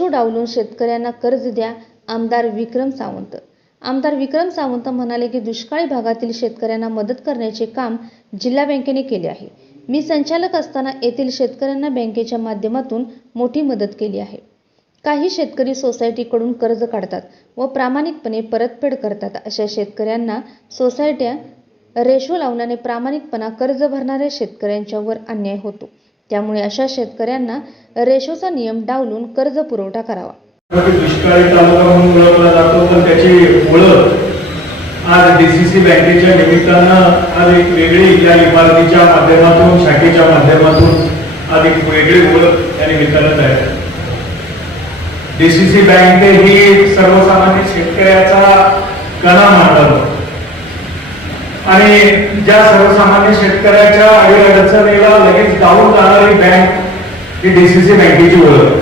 Ratio डावलून शेतकऱ्यांना कर्ज द्या आमदार विक्रम सावंत. आमदार विक्रम सावंत म्हणाले की दुष्काळी भागातील शेतकऱ्यांना मदत करण्याचे काम जिल्हा बँकेने केले आहे. मी संचालक असताना येथील शेतकऱ्यांना बँकेच्या माध्यमातून मोठी मदत केली आहे. काही शेतकरी सोसायटीकडून कर्ज काढतात व प्रामाणिकपणे परतफेड करतात. अशा शेतकऱ्यांना सोसायट्या रेशो लावण्याने प्रामाणिकपणा कर्ज भरणाऱ्या शेतकऱ्यांच्यावर अन्याय होतो. त्यामुळे अशा शेतकऱ्यांना रेशोचा नियम डावलून कर्ज पुरवठा करावा. दुष्काळी तालुका म्हणून ओळखला जातो पण त्याची ओळख आज डीसीसी बँकेच्या निमित्तानं आज एक वेगळी या इमारतीच्या माध्यमातून शाखेच्या माध्यमातून आज एक वेगळी ओळख त्या निमित्तानं आहे डीसीसी बँक ही सर्वसामान्य शेतकऱ्याचा कणा मानला आणि ज्या सर्वसामान्य शेतकऱ्याच्या अडीअडचणीला लगेच धावून जाणारी बँक ही डीसीसी बँकेची ओळख.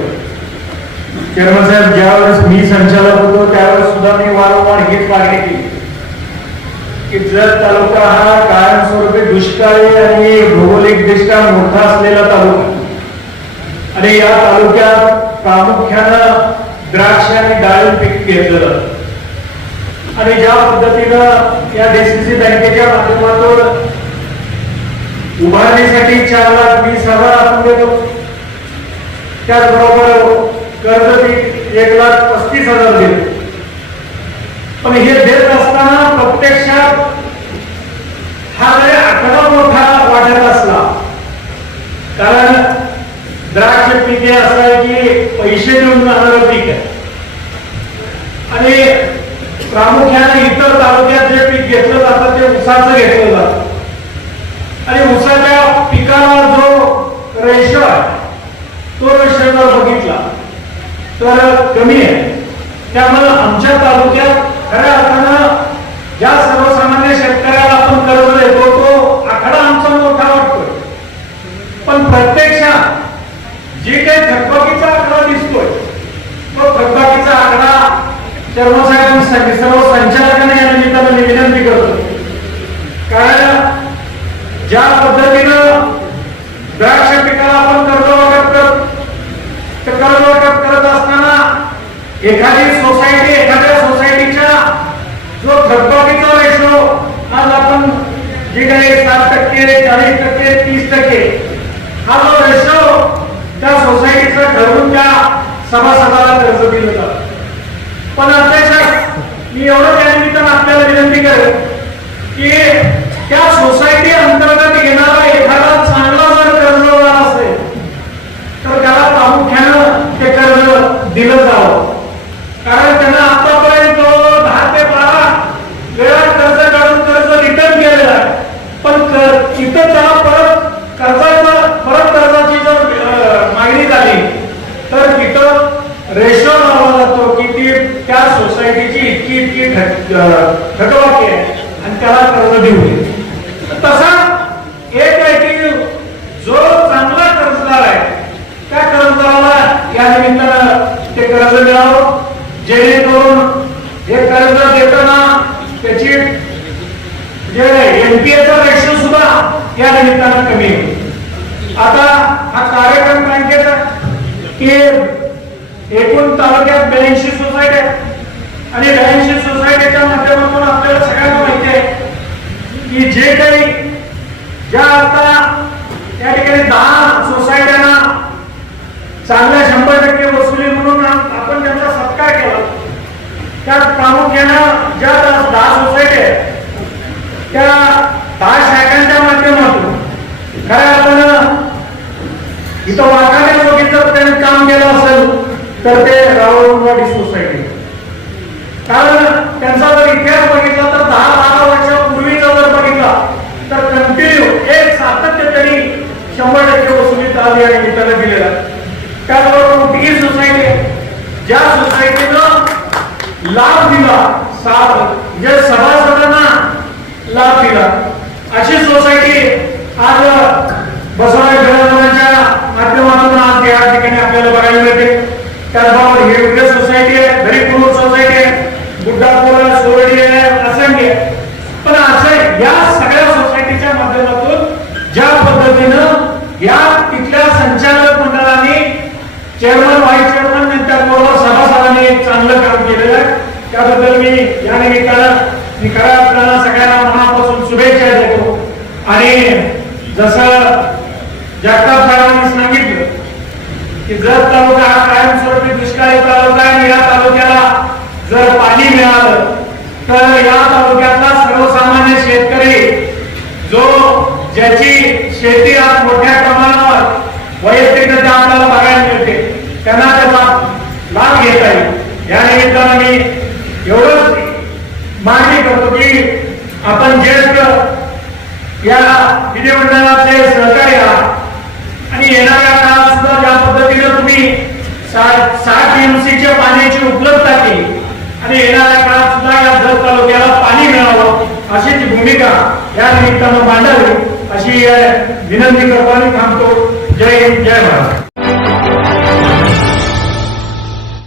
चेअरमन साहेब ज्यावेळेस मी संचालक होतो त्यावेळेस सुद्धा मी वारंवार हीच मागणी केली. की जर तालुका हा कायमस्वरूपी दुष्काळी आणि भौगोलिकदृष्ट्या मोठा असलेला तालुका आणि या तालुक्यात प्रामुख्यानं द्राक्ष आणि डाळी पीक घेतलं जातं. आणि ज्या पद्धतीनं या डीसीसी बँकेच्या माध्यमातून उभारणीसाठी चार लाख वीस हजार आपण देतो. त्याचबरोबर कर्ज ती एक लाख पस्तीस हजार देतो. पण हे देत असताना प्रत्यक्षात हा जरी आकडा मोठा वाटत असला. कारण द्राक्ष पीक हे असं आहे की पैसे देऊन जाणारं पीक आहे. आणि प्रामुख्याने इतर तालुक्यात जे पीक घेतलं जातं ते उसाचं घेतलं जातं. आणि उसाच्या पिकाला जो रेशो आहे तो रेशो जर बघितला तर कमी आहे. त्यामुळे आमच्या तालुक्यात खऱ्या अर्थानं ज्या सर्वसामान्य शेतकऱ्याला आपण कर्ज देतो तो आकडा आमचा मोठा वाटतोय. पण प्रत्यक्षात जे काही थकबाकीचा आकडा दिसतोय तो थकबाकीचा आकडा कर्मचाऱ्यांसाठी सर्व संचालकांना या निमित्तानं मी विनंती करतो. कारण ज्या पद्धतीनं द्राक्ष पिकाला आपण कर्ज वाटप करत तर कर्ज वाटप करत असताना एखादी सोसायटी एखाद्या सोसायटीच्या जो थकबाकीचा रेशो आज आपण जे काही सात टक्के चाळीस टक्के तीस टक्के हा जो रेशो त्या सोसायटीचा ठरवून त्या सभासदाला कर्ज दिलं जातं. पण अध्यक्ष मी एवढं त्या निमित्तानं आपल्याला विनंती करेल की त्या सोसायटी अंतर्गत येणारा एखादा चांगला जर कर्जदार असेल तर त्याला प्रामुख्यानं ते कर्ज दिलं जावं. कारण त्यांना आतापर्यंत दहा ते बारा वेळा कर्ज काढून कर्ज रिटर्न केलेलं आहे. पण इथं त्याला परत कर्जाचं परत कर्जाची जर अं, मागणी झाली तर तिथं रेशो लावला जातो की ती त्या सोसायटीची इतकी घटवाक्य आहे आणि त्याला कर्ज देऊ नये. तसा एक आहे की जो चांगला कर्जदार आहे त्या कर्जदाराला या निमित्तानं ते कर्ज मिळावं. जेणेकरून हे कर्ज देताना त्याची जे एनपीएचा रेशो सुद्धा या निमित्तानं कमी होईल. आता हा कार्यक्रम बँकेचा की एकूण तालुक्यात ब्याऐंशी सोसायटी आणि ब्याऐंशी सोसायटीच्या माध्यमातून आपल्याला सगळ्यांना माहिती आहे की जे काही ज्या आता त्या ठिकाणी दहा सोसायट्यांना चांगल्या शंभर टक्के वसुली म्हणून आपण त्यांचा सत्कार केला. त्या प्रामुख्यानं ज्या दहा दहा सोसायटी आहेत त्या दहा शाखांच्या माध्यमातून खऱ्या आपण इथं वाकाने बघितलं त्याने काम केलं असेल तर ते रावणवाडी सोसायटी कारण त्यांचा जर इतिहास बघितला तर दहा बारा वर्षापूर्वीचा जर बघितला तर कंटिन्यू एक सातत्य त्यांनी शंभर टक्के वसुलीत आली आणि निकाला दिलेला आहे. त्याचबरोबर मोठी सोसायटी आहे. ज्या सोसायटीनं लाभ दिला. सात या सभासदांना लाभ दिला. अशी सोसायटी आज बसवराज घराण्याच्या माध्यमातून आज या ठिकाणी आपल्याला बघायला मिळते. त्याचबरोबर हे वेगळी सोसायटी आहे दरीपूर सोसायटी आहे बुड्डापूर सोरडी आहे असंख्य पण असं या सगळ्या सोसायटीच्या माध्यमातून ज्या पद्धतीनं या तिथल्या संचालक मंडळाने चेअरमन व्हाईस चेअरमन त्यांच्या एक चांगलं काम केलेलं आहे. त्याबद्दल मी या निमित्तानं मी खऱ्या अर्थानं सगळ्यांना मनापासून शुभेच्छा देतो. आणि जसं जगताप साहेबांनी सांगितलं की जर तालुका हा कायमस्वरूपी दुष्काळी तालुका आहे आणि या तालुक्याला जर पाणी मिळालं तर या तालुक्यातला सर्वसामान्य शेतकरी जो ज्याची शेती आज मोठ्या प्रमाणावर वैयक्तिकरित्या आपल्याला बघायला मिळते त्यांना त्याचा लाभ घेता येईल या निमित्तानं मी एवढंच मागणी करतो की आपण ज्येष्ठ या विधिमंडळाचे सहकार्य आणि येणाऱ्या काळात सुद्धा ज्या पद्धतीने तुम्ही साठ एमसीच्या पाण्याची उपलब्धता केली आणि येणाऱ्या काळात सुद्धा या जत तालुक्याला पाणी मिळावं अशी ती भूमिका या निमित्तानं मांडावी अशी अ, विनंती करतो आणि थांबतो.